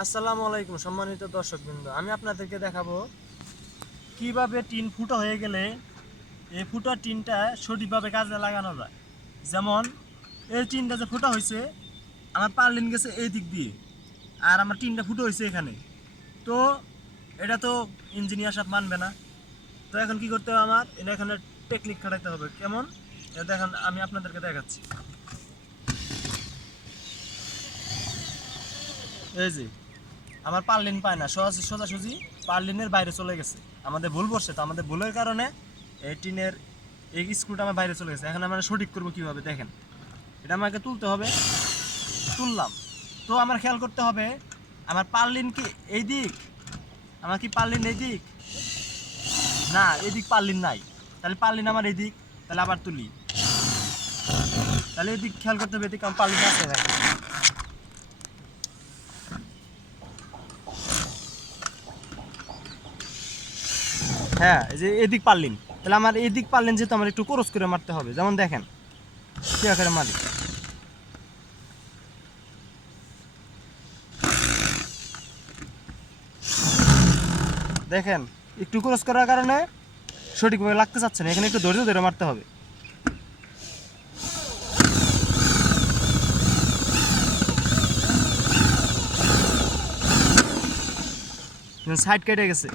আসসালামু আলাইকুম সম্মানিত দর্শকবৃন্দ, আমি আপনাদেরকে দেখাবো কিভাবে টিন ফুটো হয়ে গেলে এই ফুটো টিনটা সঠিকভাবে কাজে লাগানো যায়। যেমন এই টিনটা যে ফুটো হয়েছে, আমার পার্লিন গেছে এই দিক দিয়ে, আর আমার টিনটা ফুটো হয়েছে এখানে। তো এটা তো ইঞ্জিনিয়ার সাহেব মানবে না। তো এখন কি করতে হবে, আমার এখানে টেকনিক খাটাইতে হবে। কেমন এটা দেখেন, আমি আপনাদেরকে দেখাচ্ছি। এই যে আমার পার্লিন পায় না, সোজাসুজি পার্লিনের বাইরে চলে গেছে। আমাদের ভুল করছে, তো আমাদের ভুলের কারণে এই টিনের এই স্ক্রুটা আমার বাইরে চলে গেছে। এখন আমরা সঠিক করবো কীভাবে দেখেন। এটা আমাকে তুলতে হবে, তুললাম। তো আমার খেয়াল করতে হবে আমার পার্লিন কি এই দিক, আমার কি পার্লিন এই দিক, না এদিক পার্লিন নাই। তাহলে পার্লিন আমার এই দিক, তাহলে আবার তুলি। তাহলে এদিক খেয়াল করতে হবে, এদিক আমার পার্লিন আছে ভাই। হ্যাঁ, এই যে এদিক পারলিন, তাহলে আমার এদিক পারলেন যেহেতু আমার একটু ক্রস করে মারতে হবে। যেমন দেখেন কি আকারে মারি, দেখেন একটু ক্রস করার কারণে সঠিকভাবে লাগতে চাচ্ছে না। এখানে একটু ধৈর্য ধরে মারতে হবে। সাইড কেটে গেছে।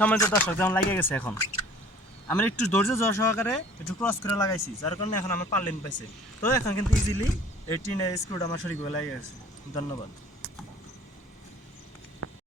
সময় তো দর্শক যেমন লাগিয়ে গেছে। এখন আমরা একটু ধৈর্য সহকারে একটু ক্রস করে লাগাইছি, যার কারণে এখন আমার পারলেন পাইছে। তো এখন কিন্তু ইজিলি এই টিনের স্ক্রুটা আমার সঠিকভাবে লাগিয়ে গেছে। ধন্যবাদ।